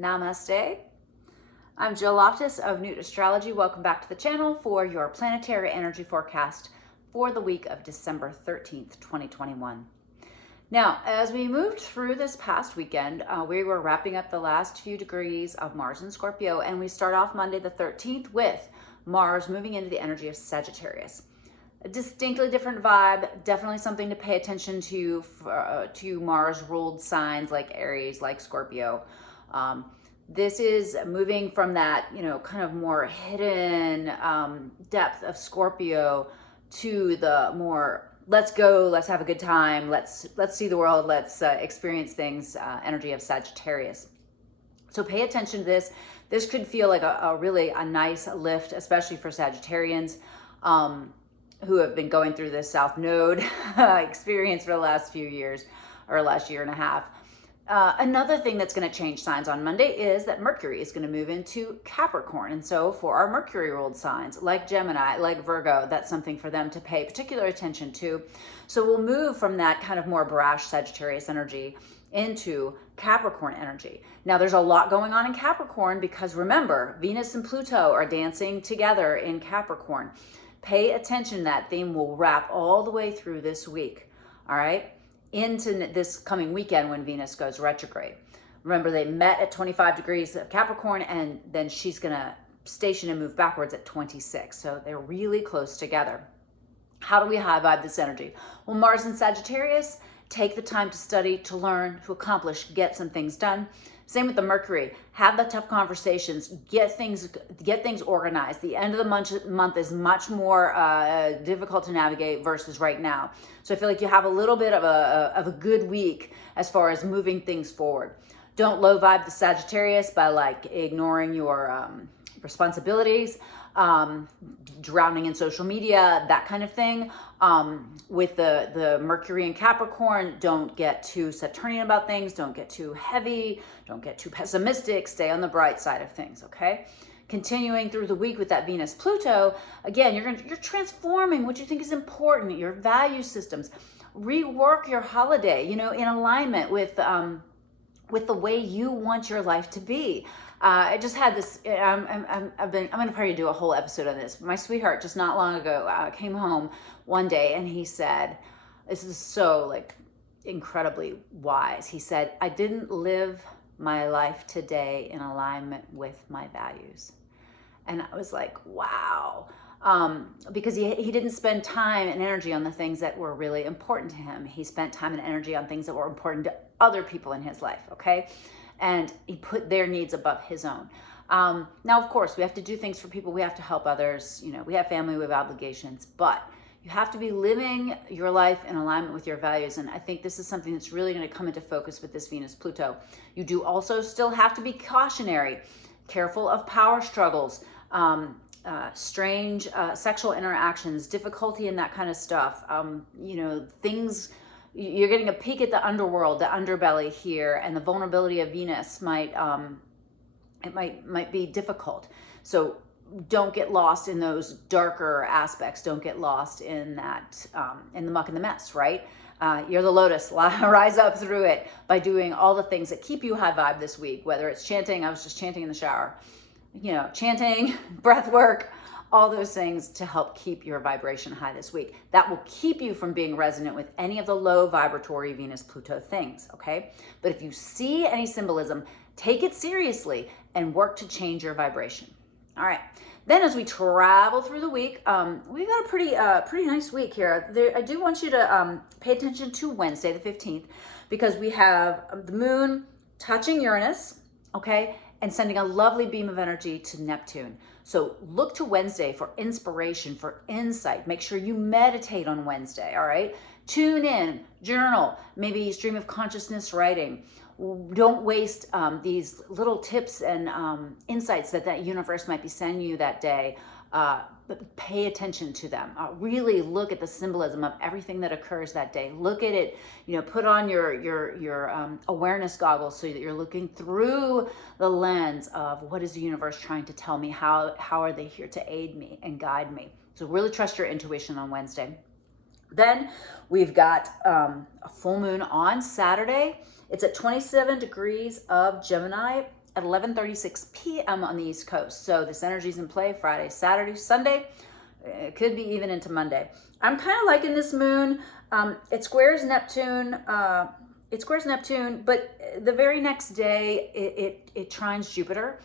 Namaste. I'm Jill Loftis of Nuit Astrology. Welcome back to the channel for your Planetary Energy Forecast for the week of December 13th, 2021. Now, as we moved through this past weekend, we were wrapping up the last few degrees of Mars in Scorpio, and we start off Monday the 13th with Mars moving into the energy of Sagittarius. A distinctly different vibe, definitely something to pay attention to Mars-ruled signs like Aries, like Scorpio. This is moving from that, kind of more hidden depth of Scorpio to the more let's go, let's have a good time, let's see the world, let's experience things, energy of Sagittarius. So pay attention to this. This could feel like a really nice lift, especially for Sagittarians who have been going through this South Node experience for the last few years, or last year and a half. Another thing that's going to change signs on Monday is that Mercury is going to move into Capricorn. And so for our Mercury ruled signs, like Gemini, like Virgo, that's something for them to pay particular attention to. So we'll move from that kind of more brash Sagittarius energy into Capricorn energy. Now there's a lot going on in Capricorn because remember, Venus and Pluto are dancing together in Capricorn. Pay attention, that theme will wrap all the way through this week, all right, into this coming weekend when Venus goes retrograde. Remember, they met at 25 degrees of Capricorn, and then she's going to station and move backwards at 26. So they're really close together. How do we high vibe this energy? Well, Mars in Sagittarius, take the time to study, to learn, to accomplish, get some things done. Same with the Mercury. Have the tough conversations, get things organized. The end of the month is much more difficult to navigate versus right now. So I feel like you have a little bit of a good week as far as moving things forward. Don't low vibe the Sagittarius by like ignoring your responsibilities, drowning in social media, that kind of thing. With the Mercury and Capricorn, don't get too Saturnian about things, don't get too heavy, don't get too pessimistic, stay on the bright side of things, okay? Continuing through the week with that Venus Pluto, again, you're transforming what you think is important, your value systems. Rework your holiday, in alignment with the way you want your life to be. I just had this. I'm going to probably do a whole episode on this. My sweetheart just not long ago came home one day and he said, "This is so like incredibly wise." He said, "I didn't live my life today in alignment with my values," and I was like, "Wow." Because he didn't spend time and energy on the things that were really important to him. He spent time and energy on things that were important to other people in his life, okay? And he put their needs above his own. Now, of course, we have to do things for people. We have to help others. We have family, we have obligations, but you have to be living your life in alignment with your values. And I think this is something that's really going to come into focus with this Venus Pluto. You do also still have to be cautionary, careful of power struggles, strange sexual interactions, difficulty in that kind of stuff. Things, you're getting a peek at the underworld, the underbelly here, and the vulnerability of Venus might be difficult. So don't get lost in those darker aspects. Don't get lost in that, in the muck and the mess, right? You're the lotus, rise up through it by doing all the things that keep you high vibe this week, whether it's chanting. I was just chanting in the shower, chanting, breath work, all those things to help keep your vibration high this week. That will keep you from being resonant with any of the low vibratory Venus Pluto things, okay? But if you see any symbolism, take it seriously and work to change your vibration. All right. Then as we travel through the week, we've got a pretty nice week here. I do want you to pay attention to Wednesday, the 15th, because we have the moon touching Uranus, okay, and sending a lovely beam of energy to Neptune. So look to Wednesday for inspiration, for insight. Make sure you meditate on Wednesday, all right? Tune in, journal, maybe stream of consciousness writing. Don't waste these little tips and insights that universe might be sending you that day. But pay attention to them. Really look at the symbolism of everything that occurs that day. Look at it, put on your awareness goggles so that you're looking through the lens of what is the universe trying to tell me? How are they here to aid me and guide me? So really trust your intuition on Wednesday. Then we've got a full moon on Saturday. It's at 27 degrees of Gemini at 11:36 p.m. on the East Coast. So this energy is in play Friday, Saturday, Sunday. It could be even into Monday. I'm kind of liking this moon. It squares Neptune. But the very next day it trines Jupiter.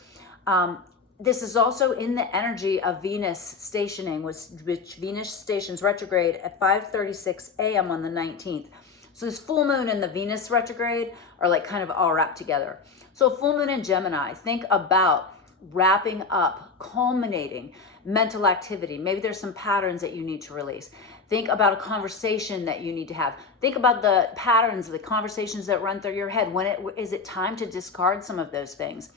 This is also in the energy of Venus stationing, which Venus stations retrograde at 5:36 a.m. on the 19th. So this full moon and the Venus retrograde are like kind of all wrapped together. So full moon in Gemini, think about wrapping up, culminating mental activity. Maybe there's some patterns that you need to release. Think about a conversation that you need to have. Think about the patterns, the conversations that run through your head. Is it time to discard some of those things?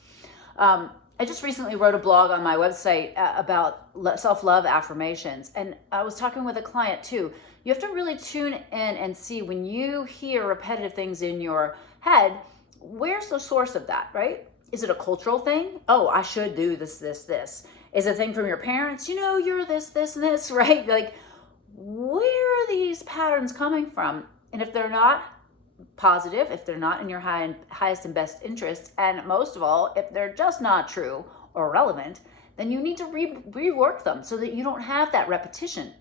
I just recently wrote a blog on my website about self-love affirmations. And I was talking with a client too. You have to really tune in and see when you hear repetitive things in your head, where's the source of that, right? Is it a cultural thing? Oh, I should do this, this, this. Is it a thing from your parents? You're this, this, and this, right? Like, where are these patterns coming from? And if they're not positive, if they're not in your highest and best interests, and most of all, if they're just not true or relevant, then you need to rework them so that you don't have that repetition.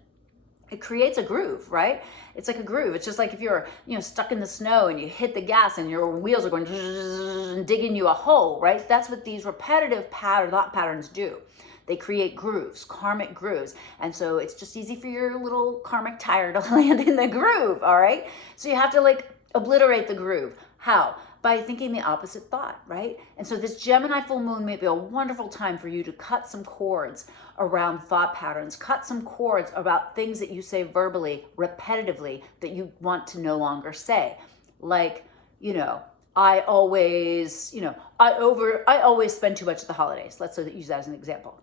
It creates a groove, right? It's like a groove. It's just like if you're, stuck in the snow and you hit the gas and your wheels are going and digging you a hole, right? That's what these repetitive thought patterns do. They create grooves, karmic grooves. And so it's just easy for your little karmic tire to land in the groove, all right? So you have to obliterate the groove. How? By thinking the opposite thought, right? And so this Gemini full moon may be a wonderful time for you to cut some cords around thought patterns, cut some cords about things that you say verbally, repetitively, that you want to no longer say. Like, I always spend too much at the holidays. Let's use that as an example.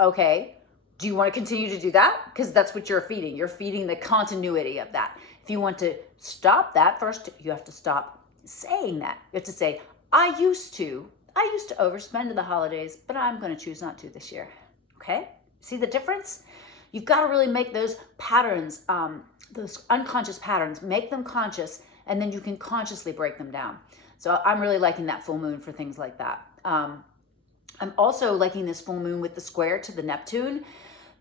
Okay, do you want to continue to do that? Because that's what you're feeding. You're feeding the continuity of that. If you want to stop that, first you have to stop saying that. You have to say, I used to overspend at the holidays, but I'm going to choose not to this year. Okay, see the difference? You've got to really make those patterns, those unconscious patterns, make them conscious, and then you can consciously break them down. So I'm really liking that full moon for things like that. I'm also liking this full moon with the square to the Neptune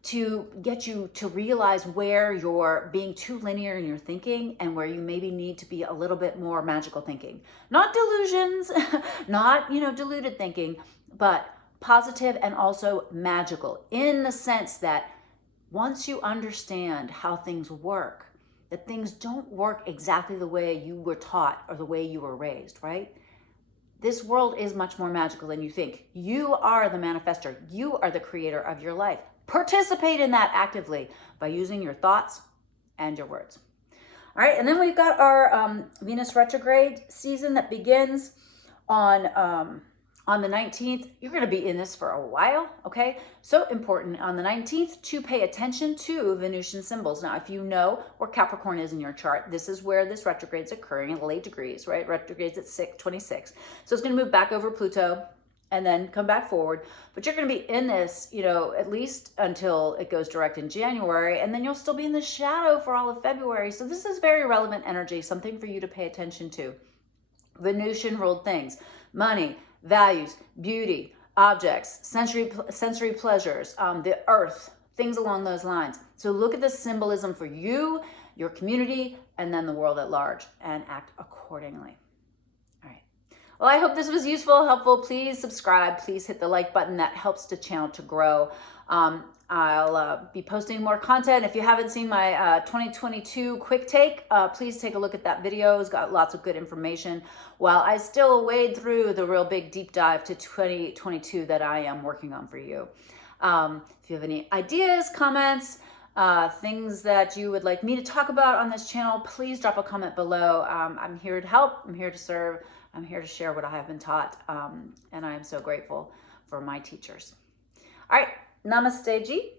to get you to realize where you're being too linear in your thinking and where you maybe need to be a little bit more magical thinking. Not delusions, not, deluded thinking, but positive and also magical in the sense that once you understand how things work, that things don't work exactly the way you were taught or the way you were raised, right? This world is much more magical than you think. You are the manifestor. You are the creator of your life. Participate in that actively by using your thoughts and your words. All right, and then we've got our Venus retrograde season that begins on the 19th. You're going to be in this for a while, okay? So important on the 19th to pay attention to Venusian symbols. Now, if you know where Capricorn is in your chart, this is where this retrograde is occurring in late degrees, right? Retrograde's at 26. So it's going to move back over Pluto and then come back forward. But you're going to be in this, at least until it goes direct in January, and then you'll still be in the shadow for all of February. So this is very relevant energy, something for you to pay attention to. Venusian ruled things, money, values, beauty, objects, sensory pleasures, the earth, things along those lines. So look at the symbolism for you, your community, and then the world at large, and act accordingly. All right. Well, I hope this was useful, helpful. Please subscribe. Please hit the like button. That helps the channel to grow. I'll be posting more content. If you haven't seen my 2022 quick take, please take a look at that video. It's got lots of good information while I still wade through the real big deep dive to 2022 that I am working on for you. If you have any ideas, comments, things that you would like me to talk about on this channel, please drop a comment below. I'm here to help. I'm here to serve. I'm here to share what I have been taught. And I am so grateful for my teachers. All right. Namaste, Ji.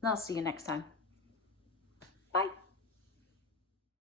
And I'll see you next time. Bye.